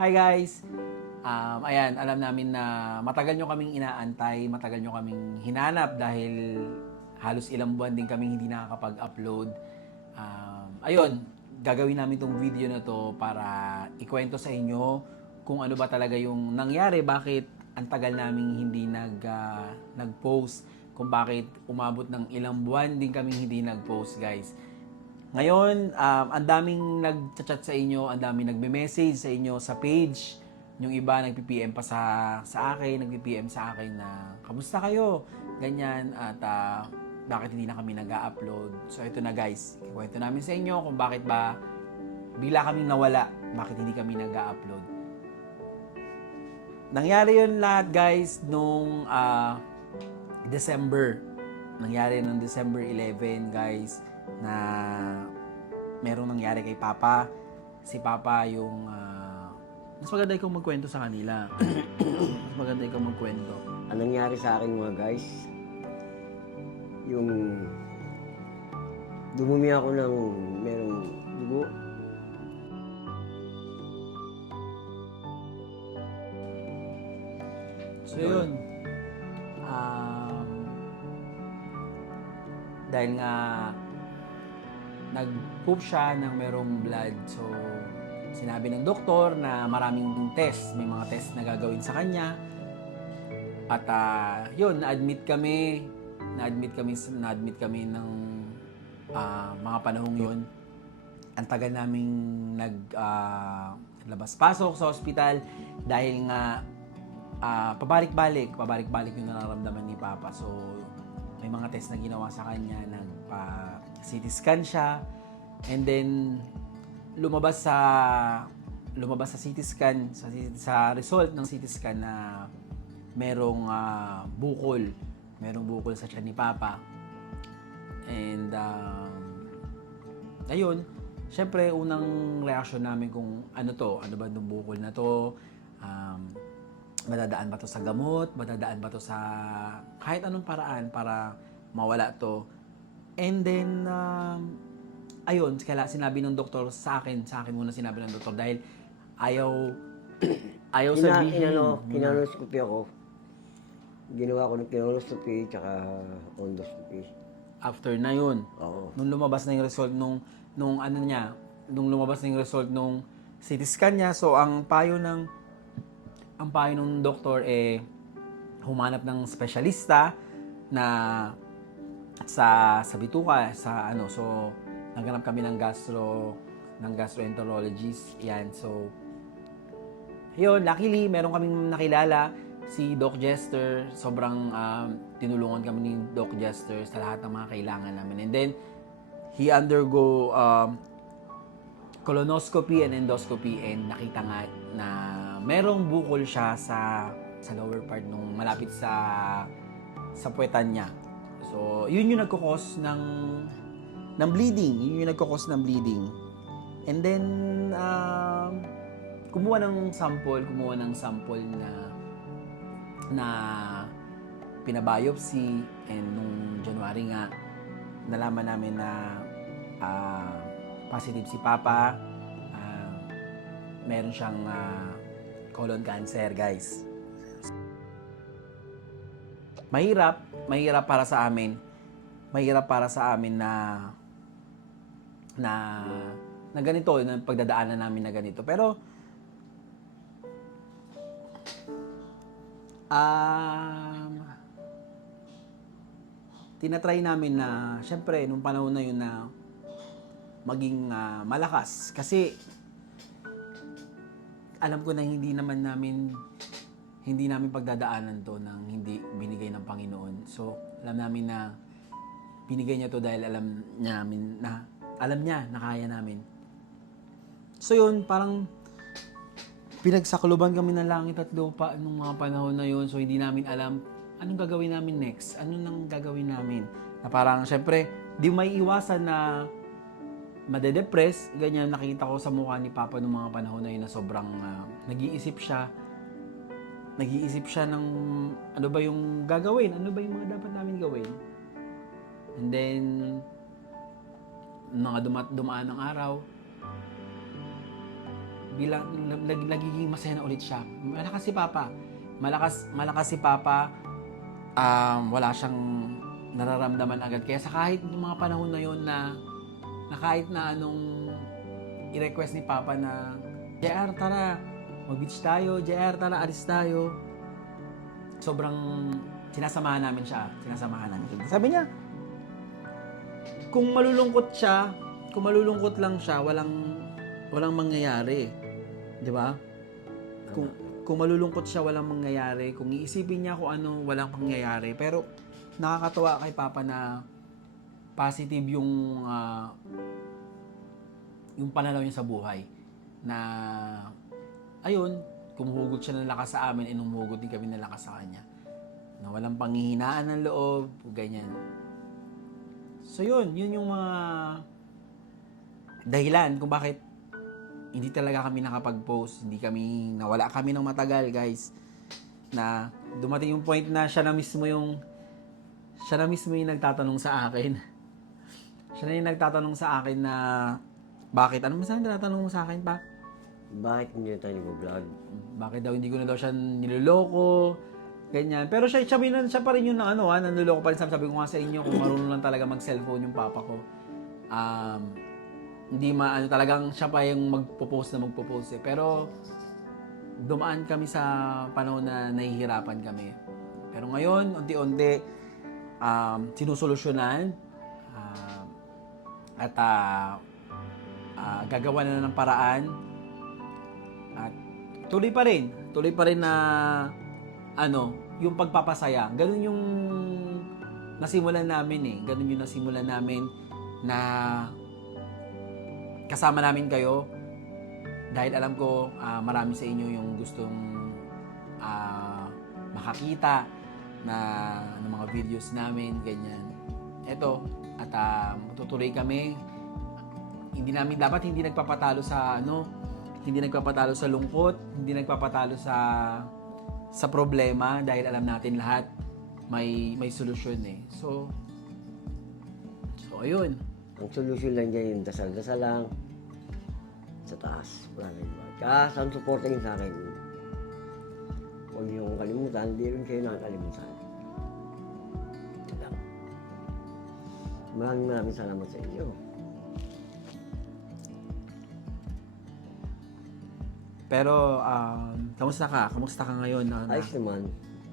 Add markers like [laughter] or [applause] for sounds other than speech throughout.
Hi guys! Um, ayan, alam namin na matagal nyo kaming inaantay, matagal nyo kaming hinanap dahil halos ilang buwan din kaming hindi nakakapag-upload. Um, ayun, gagawin namin tong video na to para ikwento sa inyo kung ano ba talaga yung nangyari, bakit ang tagal naming hindi nag, ah, nag-post, kung bakit umabot ng ilang buwan din kaming hindi nag-post guys. Ngayon, um, ang daming nag-chat sa inyo, ang daming nagme-message sa inyo sa page. Yung iba nagpi-PM pa sa sa akin, nagpi-PM sa akin na kamusta kayo? Ganyan at ah, bakit hindi na kami nag-upload. So ito na guys, ikwento namin sa inyo kung bakit ba bila kaming nawala, bakit hindi kami nag-upload. Nangyari yun lahat guys nung ah, December. Nangyari nung December 11 guys na merong nangyari kay Papa. Si Papa yung ah, mas maganda ikaw magkwento sa kanila. [clears throat] mas maganda ikaw magkwento. Anong nangyari sa akin mga guys, yung dumumi ako ng merong dugo. So yun. Um, dahil nga nag-poop siya ng merong blood. So sinabi ng doktor na maraming test, may mga test na gagawin sa kanya. At ah, yun, na-admit kami, na-admit kami, na-admit kami ng ah, mga panahong yun. Ang tagal naming nag ah, labas-pasok sa ospital dahil nga ah, pabalik-balik, pabalik-balik yung nararamdaman ni Papa. So, test na ginawa sa kanya, nagpa CT scan siya, and then lumabas sa lumabas sa CT scan sa, sa result ng CT scan na merong ah, bukol, merong bukol sa tiyan ni Papa. And um, ayun, syempre unang reaction namin kung ano to, ano ba itong bukol na to, um, madadaan ba to sa gamot, madadaan ba to sa kahit anong paraan para mawala to. And then, um, ayun, kaya sinabi ng doktor sa akin, sa akin muna sinabi ng doktor dahil ayaw, [clears throat] ayaw Ina, sabihin. inano, muna. kinanoscopy ako. Ginawa ko ng kinanoscopy tsaka endoscopy. After na yun, Oo. nung lumabas na yung result nung nung ano niya, nung lumabas na yung result nung CT scan niya, so ang payo ng ang payo ng doktor eh humanap ng spesyalista na sa sa bituka sa ano so naghanap kami ng gastro ng gastroenterologist yan so yun luckily meron kaming nakilala si Doc Jester sobrang um, tinulungan kami ni Doc Jester sa lahat ng mga kailangan namin and then he undergo um, colonoscopy and endoscopy and nakita nga na merong bukol siya sa sa lower part nung malapit sa sa puwetan niya. So, yun yung nagkukos ng ng bleeding. Yun yung nagkukos ng bleeding. And then, um, kumuha ng sample, kumuha ng sample na na pinabiopsy and nung January nga nalaman namin na ah, positive si Papa ah, meron siyang ah, colon cancer guys mahirap mahirap para sa amin mahirap para sa amin na na na ganito na pagdadaanan namin na ganito pero um, tinatry namin na, syempre, nung panahon na yun na maging ah, malakas. Kasi, alam ko na hindi naman namin, hindi namin pagdadaanan to ng hindi binigay ng Panginoon. So, alam namin na binigay niya to dahil alam niya namin na, alam niya na kaya namin. So yun, parang pinagsakluban kami ng langit at lupa nung mga panahon na yun. So, hindi namin alam anong gagawin namin next. Ano nang gagawin namin. Na parang, syempre, di may iwasan na madedepress. Ganyan, nakita ko sa mukha ni Papa nung mga panahon na yun na sobrang ah, nag-iisip siya. Nag-iisip siya ng ano ba yung gagawin? Ano ba yung mga dapat namin gawin? And then, mga dumat dumaan ng araw, bilang nag, nagiging masaya na ulit siya. Malakas si Papa. Malakas malakas si Papa. Um, wala siyang nararamdaman agad. Kaya sa kahit yung mga panahon na yon na, na kahit na anong i-request ni Papa na JR, tara, mag-beach tayo. JR, tara, alis tayo. Sobrang sinasamahan namin siya. Sinasamahan namin siya. Sabi niya, kung malulungkot siya, kung malulungkot lang siya, walang walang mangyayari. 'Di ba? Kung kung malulungkot siya, walang mangyayari. Kung iisipin niya kung ano, walang mangyayari. Pero nakakatuwa kay Papa na positive yung ah, yung pananaw niya sa buhay. Na ayun, kumuhugot siya ng lakas sa amin, inumuhugot din kami ng lakas sa kanya. Na walang panghihinaan ng loob, ganyan. So yun, yun yung mga dahilan kung bakit hindi talaga kami nakapag-post, hindi kami, nawala kami ng matagal, guys. Na dumating yung point na siya na mismo yung, siya na mismo yung nagtatanong sa akin. [laughs] siya na yung nagtatanong sa akin na, bakit? Ano masabi tinatanong mo sa akin pa? Bakit hindi tayo nag-vlog? Bakit daw hindi ko na daw siya niloloko? Ganyan. Pero siya, siya, siya, siya pa rin yung na, ano, ha, nanloloko pa rin. Sabi ko nga sa inyo, kung marunong lang talaga mag-cellphone yung papa ko. Um, hindi ma, ano, talagang siya pa yung magpo-post na magpo-post eh. Pero, dumaan kami sa panahon na nahihirapan kami. Pero ngayon, unti-unti, um, sinusolusyonan. Um, at ah, ah, gagawa na ng paraan. At tuloy pa rin. Tuloy pa rin na ano, yung pagpapasaya. Ganun yung nasimulan namin eh. Ganun yung nasimulan namin na kasama namin kayo dahil alam ko ah, marami sa inyo yung gustong ah, makakita na ng mga videos namin, ganyan. Eto, at ah, tutuloy kami. Hindi namin dapat hindi nagpapatalo sa ano, hindi nagpapatalo sa lungkot, hindi nagpapatalo sa sa problema dahil alam natin lahat may may solusyon eh. So So ayun. Ang solusyon lang dyan yung dasal-dasal lang sa taas. Wala na iba. Tsaka ang supporting sa akin, huwag niyo akong kalimutan, hindi rin kayo nakakalimutan. Maraming maraming salamat sa inyo. Pero um, kamusta ka? Kamusta ka ngayon? Na, na, Ayos naman,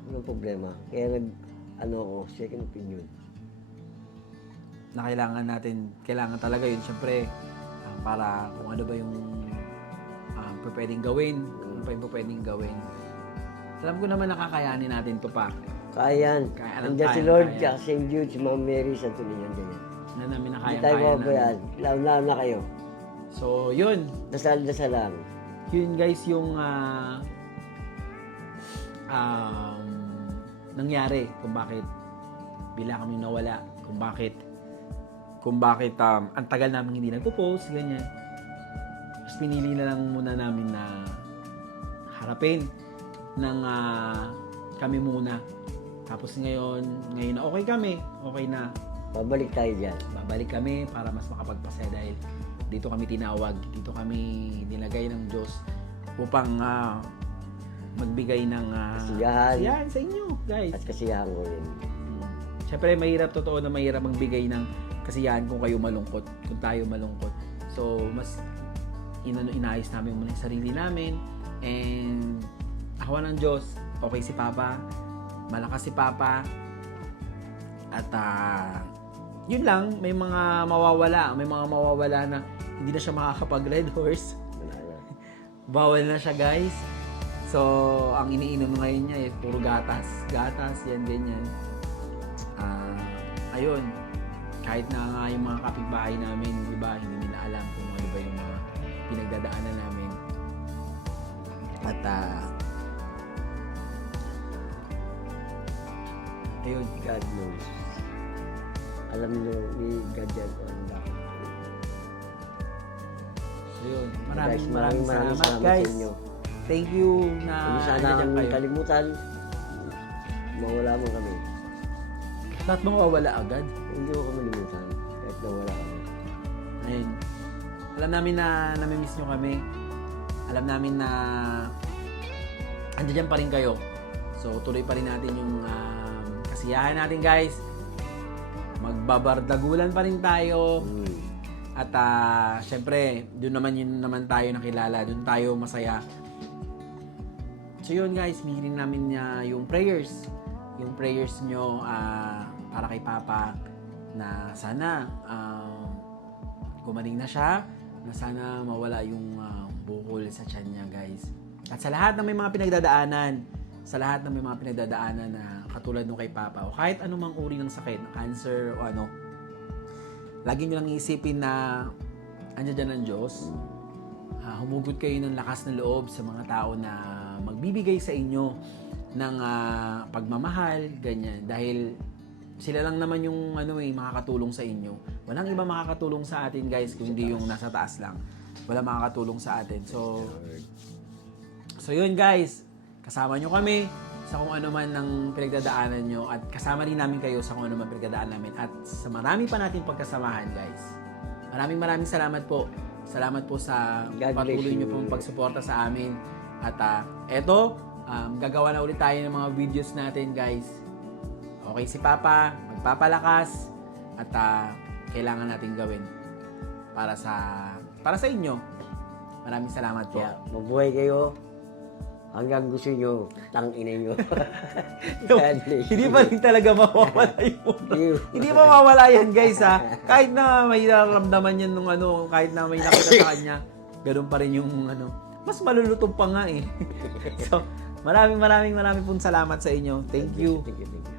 walang problema. Kaya nag, ano ako, second opinion. na kailangan natin, kailangan talaga yun, syempre, ah, para kung ano ba yung um, pwedeng gawin, kung pa yung pwedeng gawin. Alam ko naman nakakayanin natin to pa. Kaya yan. Kaya lang Nandiyan si Lord, kaya. tsaka St. Jude, si Ma'am Mary, sa tulingan din yan. Na namin na Hindi tayo kaya mababayaan. Lalo na kayo. So, yun. Dasal-dasal lang. Yun guys yung ah, um, nangyari kung bakit bila kami nawala, kung bakit kung bakit um, ang tagal namin hindi nagpo-post, ganyan. Mas pinili na lang muna namin na harapin ng ah, kami muna. Tapos ngayon, ngayon na okay kami, okay na. Pabalik tayo dyan. Babalik kami para mas makapagpasaya dahil dito kami tinawag, dito kami nilagay ng Diyos upang ah, magbigay ng ah, Kasiyahan. kasiyahan sa inyo, guys. At kasiyahan ko rin. Siyempre, mahirap, totoo na mahirap magbigay ng kasiyahan kung kayo malungkot, kung tayo malungkot. So, mas inano, inayos namin muna yung sarili namin and awa ng Diyos, okay si Papa, malakas si Papa, at ah, yun lang, may mga mawawala, may mga mawawala na hindi na siya makakapag red horse. [laughs] Bawal na siya, guys. So, ang iniinom ngayon niya eh, puro gatas. Gatas, yan, ganyan. Ah, ayun. Kahit na nga yung mga kapitbahay namin, di ba, hindi nila alam kung ano ba yung mga pinagdadaanan namin. At, ah, ayun. God knows. Alam niyo ni God yan kung ano dapat. Ayun. Guys, Maraming maraming salamat, sa guys. inyo. Thank you na Kung sana kami kayo. kalimutan, mawala mo kami. Lahat mawawala agad. Hindi ko kalimutan. Kahit nawala kami. Ayun. Alam namin na namimiss nyo kami. Alam namin na andiyan pa rin kayo. So, tuloy pa rin natin yung um, kasiyahan natin, guys. Magbabardagulan pa rin tayo. Mm. At ah, syempre, doon naman yun naman tayo nakilala. Doon tayo masaya. So yun guys, hihiling namin niya yung prayers. Yung prayers nyo ah, para kay Papa na sana ah, gumaling na siya. Na sana mawala yung ah, bukol sa tiyan niya guys. At sa lahat ng may mga pinagdadaanan, sa lahat ng may mga pinagdadaanan na katulad nung kay Papa o kahit anumang uri ng sakit, cancer o ano, lagi nyo lang iisipin na andyan dyan ang Diyos. Ah, humugot kayo ng lakas ng loob sa mga tao na magbibigay sa inyo ng ah, pagmamahal, ganyan. Dahil sila lang naman yung ano eh, makakatulong sa inyo. Walang iba makakatulong sa atin guys, kundi yung nasa taas lang. Wala makakatulong sa atin. So, So yun guys, kasama nyo kami sa kung ano man ng pinagdadaanan nyo at kasama rin namin kayo sa kung ano man pinagdadaanan namin at sa marami pa nating pagkasamahan guys. Maraming maraming salamat po. Salamat po sa God patuloy nyo pong pagsuporta sa amin. At ah, eto, um, gagawa na ulit tayo ng mga videos natin guys. Okay si Papa, magpapalakas at ah, kailangan natin gawin para sa para sa inyo. Maraming salamat po. Kaya mabuhay kayo hanggang gusto nyo, tangina nyo. Yung- God bless hindi pa rin talaga mawawala yung [laughs] You. hindi mawawala yan guys ha. Kahit na may nararamdaman yan nung ano, kahit na may nakita sa kanya, ganun pa rin yung ano, mas malulutong pa nga eh. [laughs] so, maraming maraming maraming pong salamat sa inyo. Thank you. Thank you, thank you.